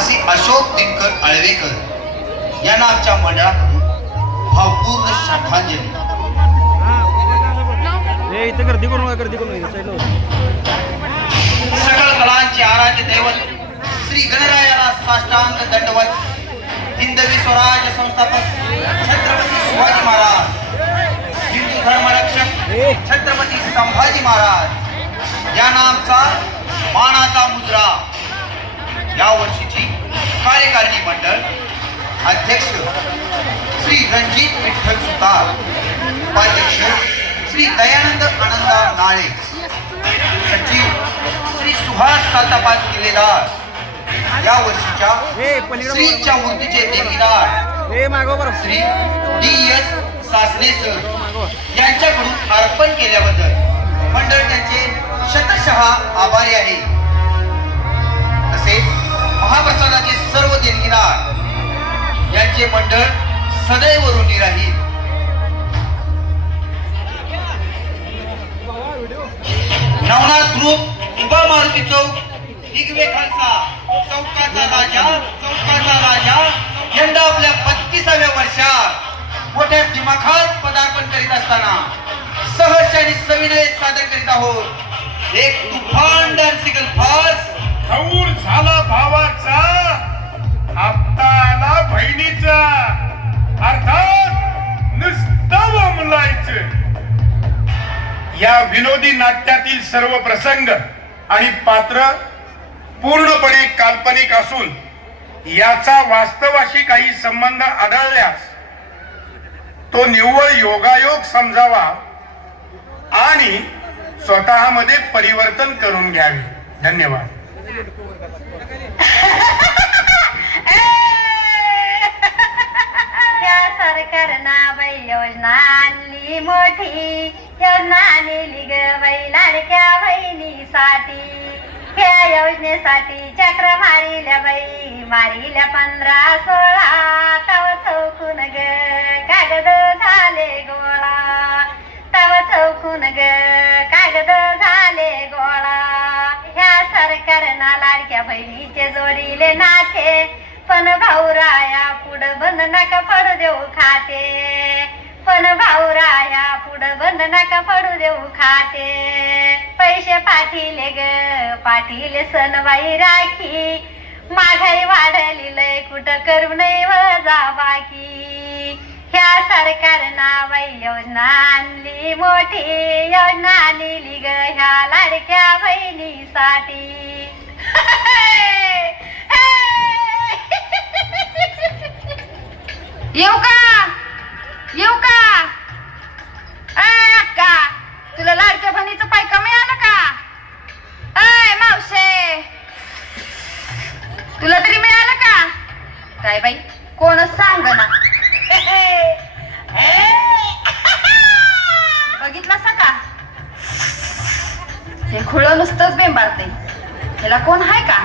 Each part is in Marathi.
असे अशोक दिनकर आळवेकर यांना आमच्या मंडळाकडून भावपूर्ण श्रद्धांजली. सकल कलांचे आराध्य दैवत श्री गणरायाला साष्टांग दंडवत. हिंदवी स्वराज संस्थापक छत्रपती शिवाजी महाराज, हिंदू धर्मरक्षक छत्रपती संभाजी महाराज या नामचा मानाचा मुद्रा. या वर्षीची कार्यकारिणी मंडळ अध्यक्ष श्री रणजित विठ्ठल सुतार, उपाध्यक्ष श्री दयानंद आनंदराव नाळे, सचिव श्री सुहास सातापाद किल्लेदार, या वर्षीच्या श्रीच्या मूर्तीचे देणगीदार श्री DS सासने सर यांच्याकडून अर्पण केल्याबद्दल मंडळ त्यांचे शतशः आभारी आहे. तसेच महाप्रसादाचे सर्व देणगीदार यांचे मंडळ सदैव ऋणी राहील. नवनाथ ग्रुप, उभा मारुती चौक, दिगवे खालसा, चौकाचा राजा यंदा आपल्या 32व्या वर्षात मोठ्या दिमाखात पदार्पण करीत असताना सहर्ष आणि सविनय सादर करीत आहोत एक तुफान डान्सिकल फास. खौर झाला भावाचा, हप्ता आला बहिणीचा, अर्थात नुसतं मुलायचं. या विनोदी नाट्यातील सर्व प्रसंग आणि पात्र पूर्णपणे काल्पनिक असून याचा वास्तवाशी काही संबंध आढळल्यास तो निव्वळ योगायोग समजावा आणि स्वतःमध्ये परिवर्तन करून घ्यावे. धन्यवाद. सरकारना बाई योजना आणली मोठी, योजना नेली ग बाई लाडक्या बहिणीसाठी. या योजनेसाठी चक्र मारिल्या बाई, मारिल्या 15-16, तव चौकून ग कागद झाले गोळा, तव चौकून ग कागद झाले गोळा. ह्या सरकारना लाडक्या बहिणीचे जोडीले नाते, पण भाऊराया पुढं बंद नका पडू देऊ खाते, पण भाऊराया पुढं बंद नका पडू देऊ खाते. पैसे पाठीले ग पाठीले सणबाई राखी, महागाई वाढली लय कुठं करू नये वजा बाकी. ह्या सरकारना बाई योजना आणली मोठी, योजना नेली ग ह्या लाडक्या बहिणीसाठी. येऊ का अक्का, तुला लाडक्या बहिणीचं पैका मिळालं का? अय मावशे, तुला तरी मिळालं का? काय बाई कोणच सांग ना. बघितलं का हे खुळं नुसतंच बेंबाळते. त्याला कोण आहे का?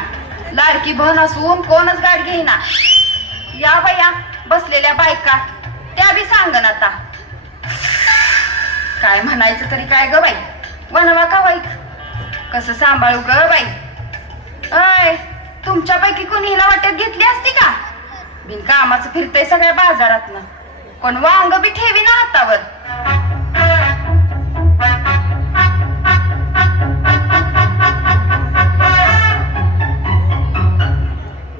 लाडकी बहन असून कोणच गाठ घेईना. या बाया बसलेल्या बायका त्या बी सांगन आता. काय म्हणायचं तरी काय ग बाई, वनवा का बाई, कसं सांभाळू ग बाई. अय तुमच्यापैकी कोणी हिला वाटत घेतली असती का? बिन कामाचं फिरतय सगळ्या बाजारातनं, कोण वांग बी ठेवी ना हातावर.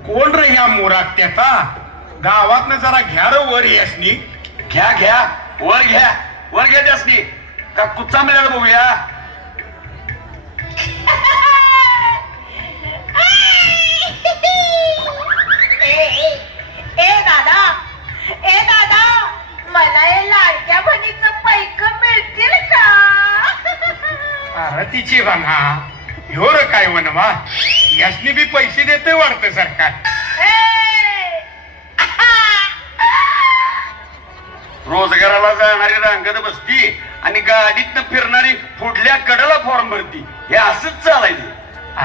कोण रे ह्या मोरात त्याचा? गावातनं जरा घ्या रे वर यासनी. घ्या घ्या वर घ्या, वर घ्या त्यासनी का कुच्चा मिळाला बघूया. ए दादा मला हे लाडक्या बहिणीचं पैक मिळतील का? अरे तिची बना ह्यो रे काय वनवा, यासनी बी पैसे देते वाटतं सरकार. रोजगाराला जाणारी रांगत बसती आणि गाडीतनं फिरणारी पुढल्या कडेला फॉर्म भरती. हे असंच चालायचं.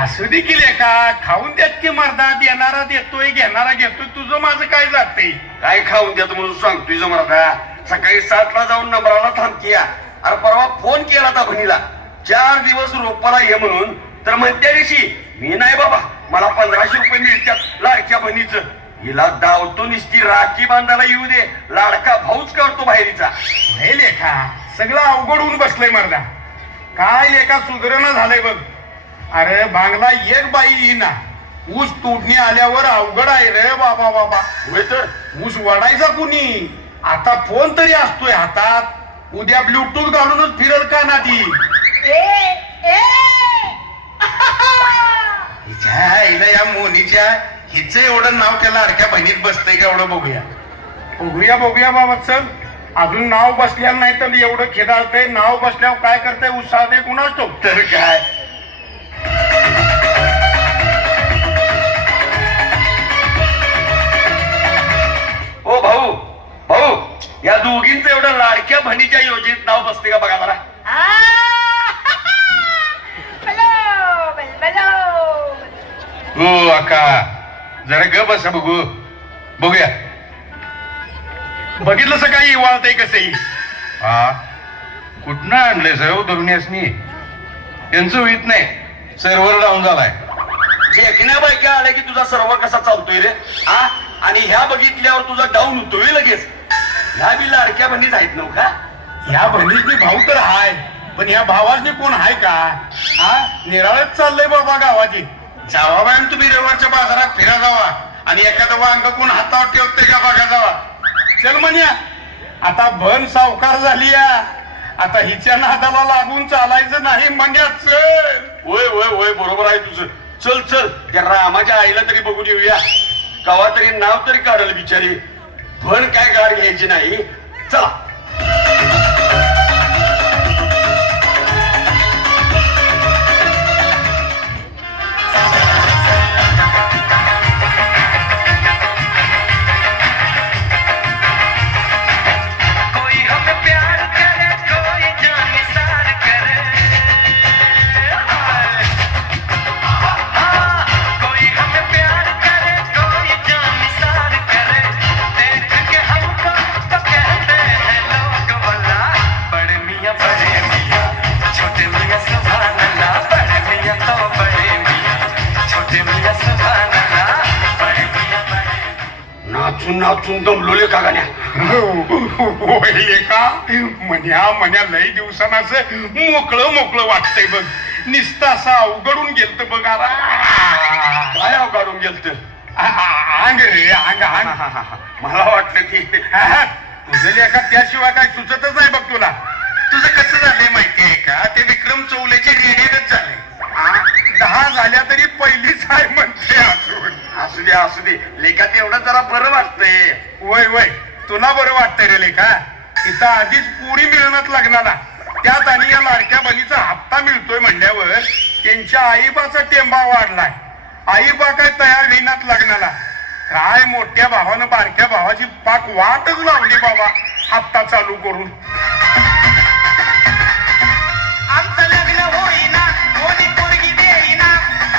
असू देखील का खाऊन द्यात की मर्दा, देणारा देतोय घेणारा घेतोय. तुझं माझं काय जातंय? काय खाऊन द्या म्हणून सांगतोय जमरा. सकाळी 7ला जाऊन नंबराला थांबतीया. अरे परवा फोन केला त्या बहिणीला, 4 दिवस रोपाला ये म्हणून, तर म्हणत्या दिवशी मी नाही बाबा, मला 1500 रुपये मिळतात लाडक्या बहिणीचं. हिला दावतो निसती राखी बांधायला येऊ दे, लाडका भाऊच करतो बाहेरीचा. हे लेखा सगळं अवघड होऊन बसलंय मर्दा. काय लेखा सुधारणा झालंय बघ. अरे बांगला एक बाई येईना. ऊस तोडणी आल्यावर अवघड आहे रे बाबा बाबा. होय तर ऊस वडायचा कुणी. आता फोन तरी असतोय हातात. उद्या ब्लूटूथ घालूनच फिरल का ना ती. हिच्या आईला या मोनीच्या हिचं एवढं नाव त्या लाडक्या बहिणीत बसतंय का एवढं बघूया. बघूया बघूया बाबा चल. अजून नाव बसल्याला नाही तर एवढं खेदाळतंय. नाव बसल्यावर काय करतंय उत्साह दे कुणाच तो. तर काय. ओ भाऊ भाऊ, या दोघींचं एवढं लाडक्या बहिणीच्या योजनेत नाव बसते का बघा जरा. हो अक्का जरा ग बसा बघू. बघूया. बघितलं सकाळी वाळतंय कसंही. हा कुठनं आणलंय सर धरुण्यासनी. त्यांचं होईत नाही. सर्व्हर डाऊन झालाय. जेकण्या बायका आल्या की तुझा सर्व कसा चालतोय रे. आ आणि ह्या बघितल्यावर तुझा डाऊन होतोय लगेच. ह्या बी लाडक्या बहिणीच आहेत नव का. ह्या बहिणीची भाऊ तर हाय पण ह्या भावाची कोण हाय का. हा निराळच चाललंय बाबा गावाची. जावा बाय तुम्ही रविवारच्या बाजारात फिरा जावा आणि एखादं वांग कोण हातावर ठेवते का बघा जावा. चल म्हण्या आता भन सावकार झाली या. आता हिच्या नादाला लागून चालायचं नाही म्हण्या. चल. होय होय होय बरोबर आहे तुझं. चल चल त्या रामाच्या आईला तरी बघून येऊया. कवा तरी नाव तरी काढल बिचारी. भण काय गाड घ्यायची नाही. चला. नाचून नाचून दमलोले का गाण्या. का म्हण्या लई दिवसानं असं मोकळं मोकळं वाटतंय बघ. निस्ता असं अवघडून गेलत बघ. काय अवघडून गेलत. अंग रे अंग अंग. मला वाटलं की तुझं लेखा त्याशिवाय काय सुचतच नाही बघ तुला. तुझं कसं झालंय माहिती आहे का. ते विक्रम चौलेचे रेडियरच झाले. 10 झाल्या तरी पहिलीच आहे म्हणते अजून. असू दे असू दे लेखा तेवढं जरा बरं वाटतंय. वय वय तुला बरं वाटतंय रे लेखा. इथं आधीच पुरी मिळवण्यात लग्नाला. त्यात आणि या लाडक्या बहिणीचा हप्ता मिळतोय म्हणल्यावर त्यांच्या आईबाचा टेंबा वाढलाय. आईबा काय तयार होईनात लग्नाला. काय मोठ्या भावानं बारक्या भावाची पाक वाटच लावली बाबा हप्ता चालू करून. आमचं लग्न होईना कोणी पोरगी देईना.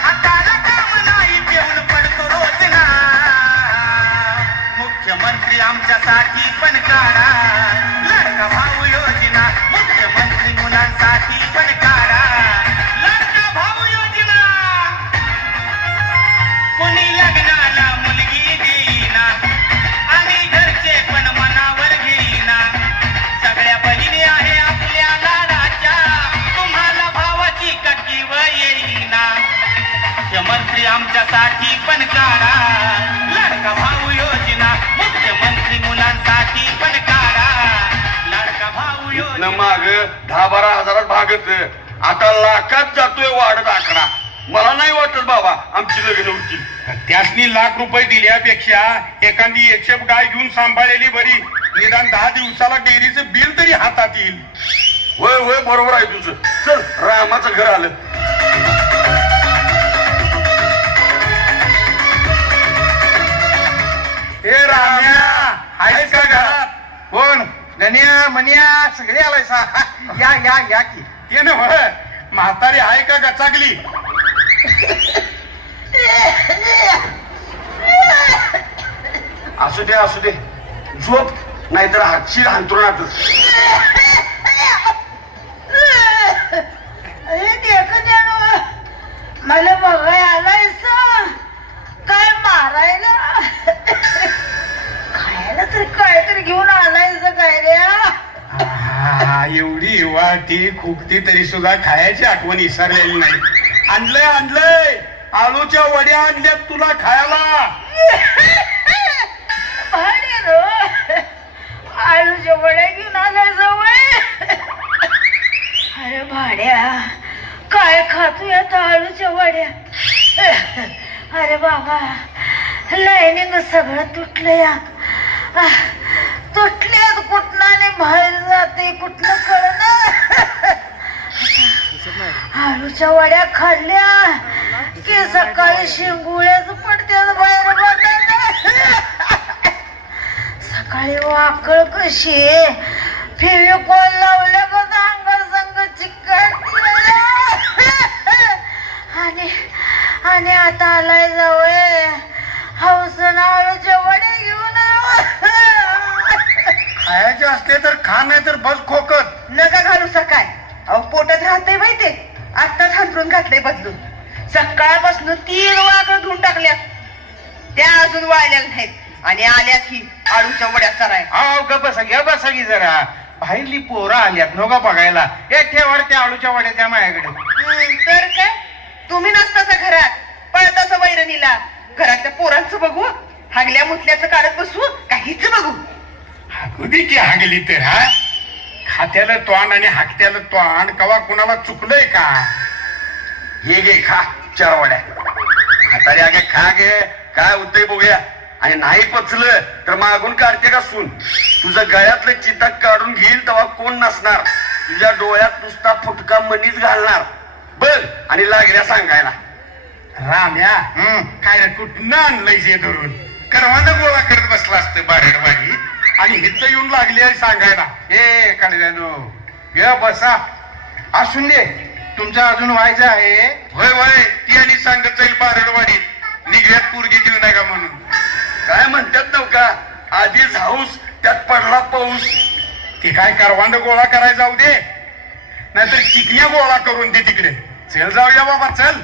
हाताला काम नाही पिऊन पडतो रोज ना. मुख्यमंत्री आमच्यासाठी पण काढा लाडका भाऊ योजना. मुख्यमंत्री मुलांसाठी पण काढा लाडका भाऊ योजना. कोणी लग्नाला मुलगी देईना आणि घरचे पण मनावर घेईना. सगळ्या बहिणी आहे आपल्या लाडाच्या. तुम्हाला भावाची ककीव येईना. मुख्यमंत्री आमच्यासाठी पण काढा लाडका भाऊ योजना. मुख्यमंत्री मुलांसाठी पण काढा लाडका भाऊ योजना. माग 10-12 हजारात भागत आता लाखात जातोय वाढत आकडा. मला नाही वाटत बाबा आमची लग्न होतील. त्यासनी लाख रुपये दिल्यापेक्षा एखादी एचएफ गाय घेऊन सांभाळलेली बरी. निदान 10 दिवसाला डेअरीचं बिल तरी हातात येईल. होय होय बरोबर आहे तुझं. चल रामाचं घर आलं. ए राम्या आहेस का घरात. कोण गण्या मन्या सगळे आलाय सा. या या या की. ये ना म्हातारी आहे का गचागली. असू दे झोप नाहीतर हातशी अंतरुणातच. मला बघाय आलायस काय मारायला. एवढी वाटी खुकती तरी सुद्धा खायची आठवण विसरलेली नाही. आणलंय आळूच्या वड्या आणल्यात तुला खायला. भाडे रो आळूच्या वड्या घेऊन आलाय जवळ. अरे भाड्या काय खातो आता आळूच्या वड्या. अरे बाबा लाईनीनं सगळं तुटलं या. तुटल्यात कुठनं आणि बाहेर जाते कुठनं कळना. आळूच्या वड्या खाल्ल्या की सकाळी शिंगुळ्याच पडत्यात बाहेर बघायला. सकाळी वाकळ कशी फेविकॉल लावल्या बघ अंगार संग चिकटती. आणि आता आलाय जवळ हौसन आळूच्या वड्या घेऊन. खायचे असते तर खा, नाही तर बस खोकत. नका घालू सकाळ. अहो पोटात राहते माहिती. आत्ताच हांतरून घातलंय बदलून. सकाळपासून 3 वाकड धुवून टाकल्यात. त्या अजून वाळल्या नाहीत आणि आल्यात ही आळूच्या वड्या चराय. अहो घ्या बसा की जरा. बाहेरली पोरं आल्यात नका बघायला. एक ठेवाड त्या आळूच्या वड्या त्या माझ्याकडे. तर काय तुम्ही नसतासा घरात पळतासा वैरणीला. घरातल्या पोरांचं बघू हागल्या मुतल्याचं काढत बसू काहीच बघू. हागुदी की हागली तर हा. खात्याला तोंड आणि हाकत्याला तोंड कवा कुणाला चुकलंय का. हे घे खा 4 वड्या. म्हातारी आगे खा गे काय होतंय बघूया. आणि नाही पचलं तर मागून काढते का सून. तुझं गळ्यातलं चिताक काढून घेईल तेव्हा कोण नसणार. तुझ्या डोळ्यात नुसता फुटका मनीच घालणार बघ. आणि लागल्या सांगायला. राम्या काय रे कुठनं आणलंय जे धरून. करवांदा गोळा करत बसला असतं बारडवाडी आणि हिथं येऊन लागली आहे सांगायला. हे काढव्यानो घ्या बसा. असून दे तुमचं अजून व्हायचं आहे. होय ती आणि सांगत जाईल बारडवाडीत निघल्यात पोरगी देऊ नका म्हणून. काय म्हणतात नव्हता आधीच हाऊस त्यात पडला पाऊस. ते काय करवांद गोळा करायला जाऊ दे, नाहीतर चिकण्या गोळा करून दे तिकडे. चल जाऊया बाबा चल.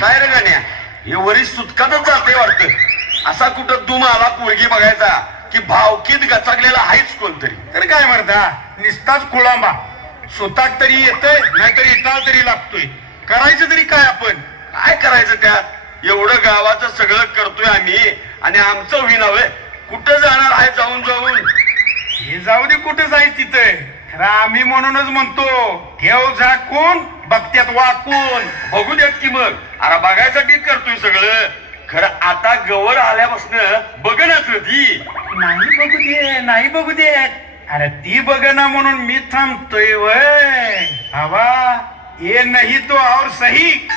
काय रे गाण्या हे वरील सुटकातच जाते वाटतं. असा कुठं दुम आला पोरगी बघायचा की भावकीत गचागलेला आहेच कोणतरी. तर काय म्हणता निस्ताच कुळांबा. स्वतः तरी येतोय नाहीतर इटाळ तरी लागतोय. करायचं तरी काय आपण. काय करायचं त्यात. एवढं गावाचं सगळं करतोय आम्ही आणि आमचं होईनावय. कुठं जाणार आहे जाऊन जाऊन. हे जाऊ दे कुठं जाईल तिथं. खरं आम्ही म्हणूनच म्हणतो ठेव झाकून बघत्यात वाकून. बघू देत की मग. अरे बघायसाठी करतोय सगळं. खरं आता गवर आल्यापासून बघणच ती. नाही बघू दे. अरे ती बघ ना म्हणून मी थांबतोय. वय हवा ये नाही तो और सही.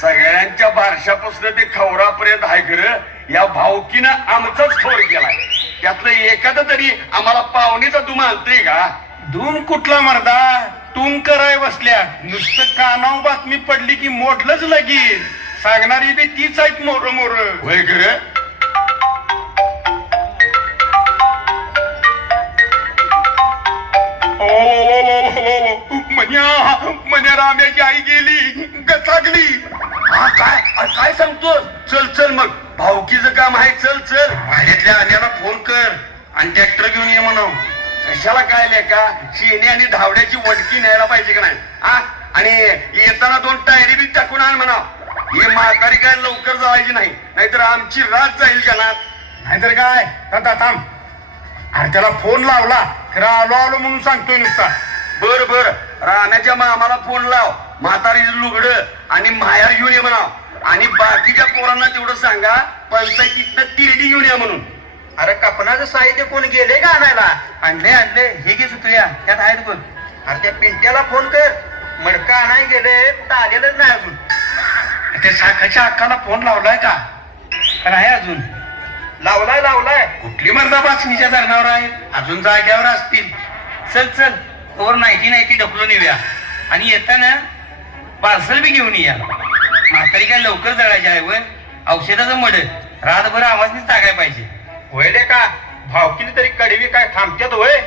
सगळ्यांच्या बारशापासून ते खवरापर्यंत आहे. खरं या भावकीनं आमचाच थोर केलाय. त्यातलं एखादं तरी आम्हाला पाहुणीचा तुम्हा आणतोय का. धूम कुठला मर्दा तुम कराय बसल्या. नुसतं कानाव बातमी पडली की मोडलंच लगीन. सांगणारी बी तीच आहेत मोर मोर. वय खरं. मन्या राम्याची आई गेली गचागली. हा काय सांगतो. चल चल मग भावकीचं काम आहे. चल चल. भाड्यातल्या आल्याला फोन कर आणि ट्रॅक्टर घेऊन ये म्हणा. कशाला काय लेका. शेणी आणि धावड्याची वडकी न्यायला पाहिजे का नाही. हा आणि येताना 2 टायरी बी टाकून आण म्हणा. ही म्हातारी काय लवकर जायची नाही नाहीतर आमची रात जाईल जनात. नाहीतर काय थांब. अरे त्याला फोन लावला खरं आलो म्हणून सांगतोय नुसता. बर राण्याच्या मामाला फोन लाव. म्हातारीचं लुगडं आणि माहेर घेऊन ये म्हणा. आणि बाकीच्या पोरांना तेवढं सांगा पंचायतीतनं तिरडी घेऊन या म्हणून. अरे कपनाचं साहित्य कोण गेले का आणायला. आणले हे घे सुतल्या त्यात आहेत बघ. अरे त्या पिंट्याला फोन कर. मडका आणाय गेले कुठं आलेलंच नाही अजून. त्या साखाच्या अक्काला फोन लावलाय का. नाही अजून. लावलाय कुठली मर्दा बाचणीच्या धरणावर आहे अजून जाग्यावर असतील. चल चल तोवर नाईटी ढकलून येऊया आणि येताना पार्सल बी घेऊन या. म्हातारी काय लवकर जळायची आहे व औषधाचं मड रातभर आवाजनीच टाकाय पाहिजे. होयले का भावकीने तरी कडवी काय थांबत्यात होय.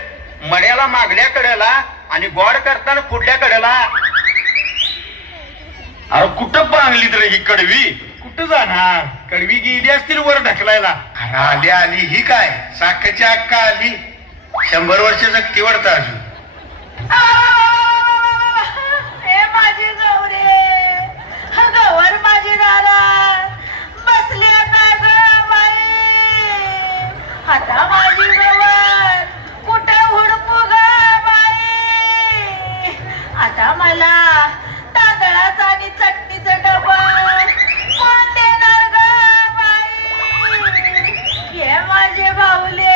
मड्याला मागल्या कडेला आणि गोड करताना पुढल्या कडेला. अरे कुठं पांगली तर ही कडवी. कुठं जाणार कडवी गेली असतील वर ढकलायला. अरे आली आली ही काय साखरची अक्का आली 100 वर्ष जगती वाढतं अजून. हे माझी गौरे गवर माझी दारात बसली काय ग बाई. आता माझी गवर कुठे हुडकू ग बाई. आता मला तांदळाचा आणि चटणीचं डबं कोण देणार ग बाई. हे माझे भाऊले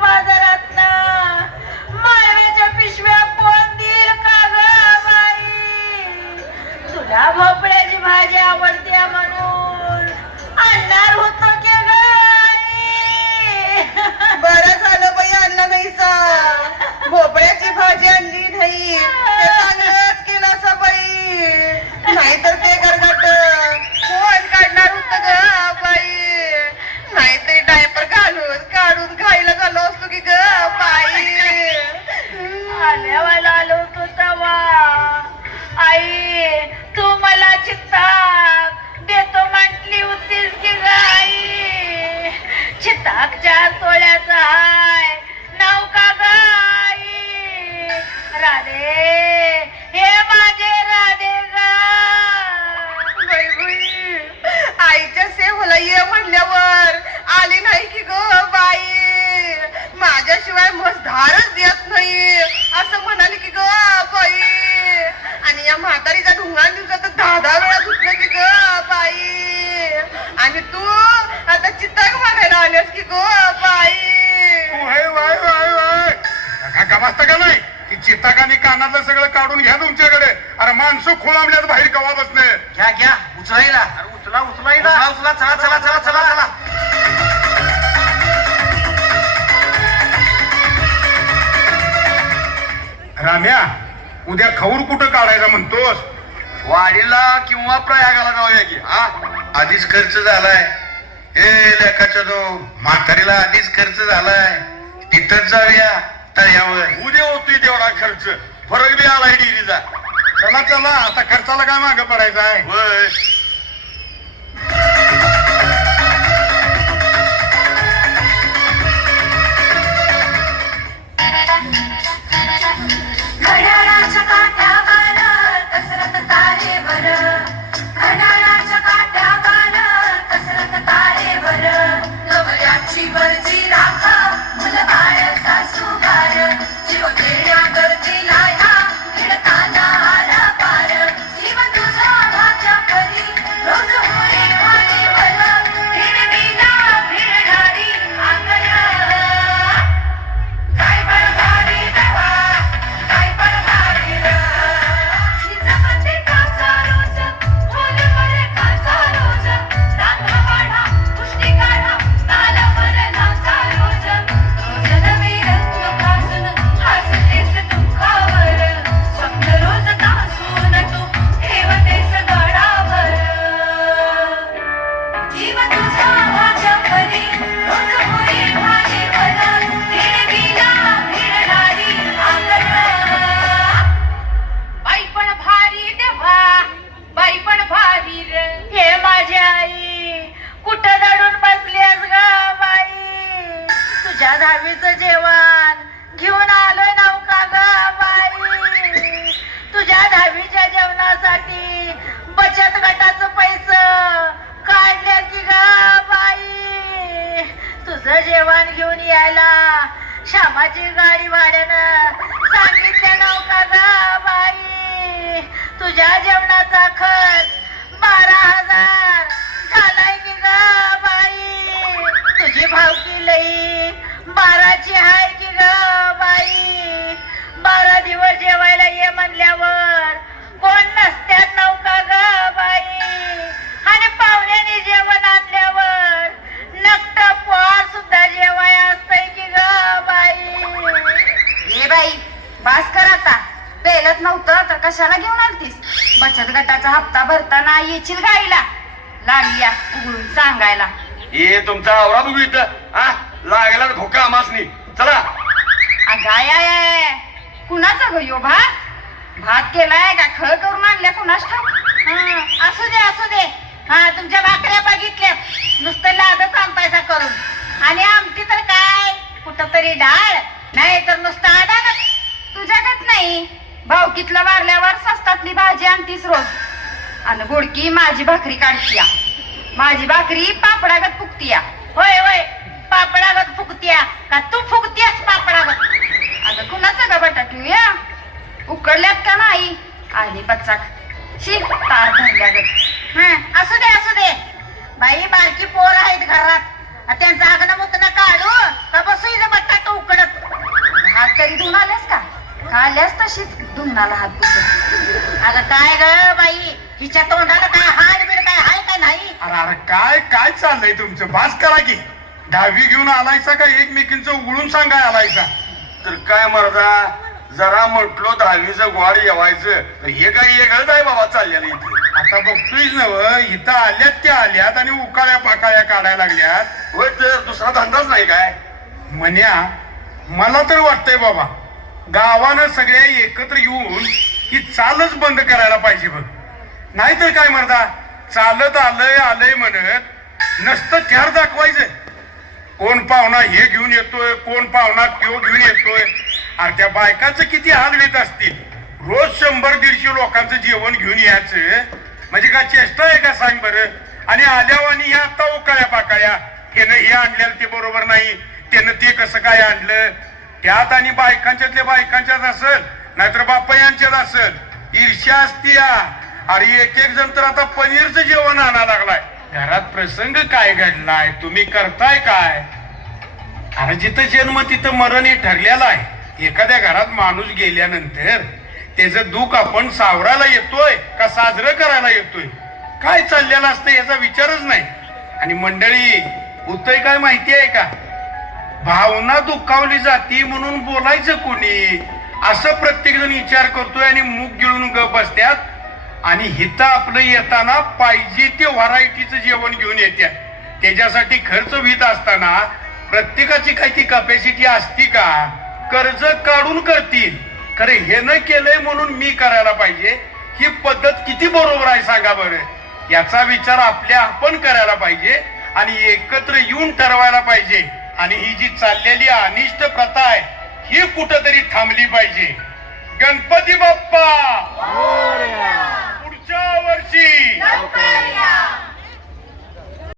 बाजारातनं माळव्याच्या पिशव्या कोण देईल का ग बाई. तुला भोपळ्याची भाजी आवडते म्हणून आणणार होतो की ग आई. बरं झालं बाई आणला नाही सा. भोपळ्याची भाजी आणली नाही ते चांगलंच केलं असं बाई. नाहीतर ते गरगाट कोण काढणार होत ग बाई. नाहीतरी डायपर काढून खायला झालो असतो की ग बाई. आल्यावाला आलो होतो तवा आई तू मला चित्ताक देतो म्हटली होतीस की ग आई. चित्ताक 4 तोळ्याचा हाय नाव का ग आई. राधे हे माझे राधे ग. बाई बाई आईच्या सेवेला ये म्हणल्यावर आली नाही की ग बाई. माझ्याशिवाय मस्त धारच देत नाही असं म्हणाली की ग बाई. आणि या म्हातारीच्या ढुंगान दिवसात 10 वेळा धुतलं की ग बाई. आणि तू आता चित्ताक मागायला आल्यास की ग बाई. वाय वाय वाय वाय का बसता का नाही की चित्ताकानी कानातलं सगळं काढून घ्या तुमच्याकडे. अरे माणसं खोळंबल्यात बाहेर कवा बसणे. घ्या उचलायला. अरे उचला उचला चला. राम्या उद्या खौर कुठं काढायचा म्हणतोस. वाडीला किंवा प्रयागाला जाऊया की. हा आधीच खर्च झालाय. ए लेखाच्या जो म्हातारीला आधीच खर्च झालाय. तिथंच जाऊया तळ्यावर. उद्या होतोय तेवढा खर्च. फरक बी आलाय डिरीचा. चला आता खर्चाला काय मागं पडायचं आहे. होय घड्याळाच्या काट्यावर कसरत तारेवर. घड्याळाच्या काट्यावर कसरत तारेवर. नवऱ्याची बळची राख मुलबाळ सासूबार. जीव देण्या गर्दीला ह्या भिडताना आला पार. जीव तुझा भाच्या परी रोज होई खालीवर. हिरवीला भिडणारी आगळ. काय बळभारी देवा काय बळभारी र. हिजमते काचा रोज खोलवर काचा रोज. रांगा वाढा कुस्ती काढा तालावर नाचा रोज. रोज नवे रंग फासून हसतेस दुःखावर. स्वप्न रोज तासून तू ठेवतेस गडावर. जीव तुझा माझ्या परी रोज होई भाजीवर. हिरवीला भिडणारी आगळ. बाई पण भारी देवा बाई पण भारी रे. हे माझी आई कुठं दडून बसलीस ग बाई. तुझ्या 10वीचं जेवण घेऊन आलोय नाव का ग बाई. तुझ्या 10वीच्या जेवणासाठी बचत गटाचं पैसे काढले की ग बाई. तुझं जेवण घेऊन यायला श्यामाची गाडी भाड्यानं सांगितलं नाव का ग बाई. तुझ्या जेवणाचा खर्च 12,000 झालाय की ग बाई. तुझी भावकी लई 12ची हाय की ग बाई. 12 दिवस जेवायला ये म्हणल्यावर कोण नसत्यात नौका ग बाई. आणि पाहुण्याने जेवण आणल्यावर केलंच नव्हतं तर कशाला घेऊन आलतीस? बचत गटाचा हप्ता भरताना येशील गाईला लागल्या उघडून सांगायला. हे तुमचा आवरा बघू इथं. हा लागला धोका आमासनी. चला. अगाय आहे कुणाचा ग यो भात? भात केलाय का खळ करून आणल्या कुणाच ठाऊक? असू दे हा तुमच्या भाकऱ्या बघितल्या नुसतं लादच आणतायचा करून आणि आमटी तर काय कुठं तरी डाळ नाही तर नुसतं आडागत. तुझ्याकडे नाही भावकीतलं वारल्यावर स्वस्तातली भाजी आणतीस रोज आणि गुडकी माझी भाकरी काढतीया. माझी भाकरी पापडागत फुकतीया. होय पापडागत फुकत्या का तू फुकतीयास पापडागत? अगं कुणाचं ग बटाटू या उकडल्यात का नाही? आली पच्चाक शी तार धरल्यागत. असू दे बाई बारकी पोर आहेत घरात त्यांचं आगणं मुतनं काढू का बसू इथं बटाटा उकडत. हात तरी धुवून आल्यास का? आल्यास तशीच धुवणाला हात पुसत. अगं काय ग बाई हिच्या तोंडाला काय हाड बीड काय हाय का नाही? अरे काय काय चाललंय तुमचं? बास करा की. 10वी घेऊन आलायचा का एकमेकींचं उघडून सांगाय आलायचा? तर काय मर्दा जरा म्हटलो 10वीचं ग्वाड येवायचं तर हे काही वेगळंच आहे बाबा चाललेलं इथे. आता बघतोयच नव इथं आल्यात त्या आल्यात आणि उकाळ्या पाकाळ्या काढायला लागल्यात. होय तर दुसरा धंदाच नाही काय? म्हण्या मला तर वाटतंय बाबा गावानं सगळ्या एकत्र येऊन ही चालच बंद करायला पाहिजे बघ. नाहीतर काय म्हणता चालत आलंय म्हणत नसतं चार दाखवायचं. कोण पाहुणा हे घेऊन येतोय कोण पाहुणा त्यो घेऊन येतोय. अरे त्या बायकांचं किती हाल येत असतील. रोज 100-150 लोकांचं जेवण घेऊन यायचं म्हणजे काय चेष्टा आहे का सांग बरं? आणि आल्यावानी ह्या आता उकाळ्या पाकाळ्या त्यानं हे आणलेलं ते बरोबर नाही त्यानं ते कसं काय आणलं. त्यात आणि बायकांच्यातल्या बायकांच्याच असेल नाहीतर बापयांच्याच असेल. ईर्ष्या असती. अरे एक जण तर आता पनीरचं जेवण आणा लागलाय. घरात प्रसंग काय घडलाय? तुम्ही करताय काय? अरे जिथं जन्म तिथं मरण हे ठरलेलं आहे. एखाद्या घरात माणूस गेल्यानंतर त्याचं दुःख आपण सावरायला येतोय का साजरं करायला येतोय? काय चाललेलं असतं याचा विचारच नाही. आणि मंडळी होतंय काय माहिती आहे का? भावना दुखावली जाती म्हणून बोलायचं कोणी असं प्रत्येक जण विचार करतोय आणि मुख गिळून गप बसत्यात. आणि हिथं आपलं येताना पाहिजे ते व्हरायटीचं जेवण घेऊन येत्या. त्याच्यासाठी खर्च होत असताना प्रत्येकाची काही ती कपॅसिटी असती का? कर्ज काढून करतील. खरे हे न केलंय म्हणून मी करायला पाहिजे ही पद्धत किती बरोबर आहे सांगा बरं? याचा विचार आपण करायला पाहिजे आणि एकत्र येऊन ठरवायला पाहिजे. आणि ही जी चाललेली अनिष्ट प्रथा आहे ही कुठंतरी थांबली पाहिजे. गणपती बाप्पा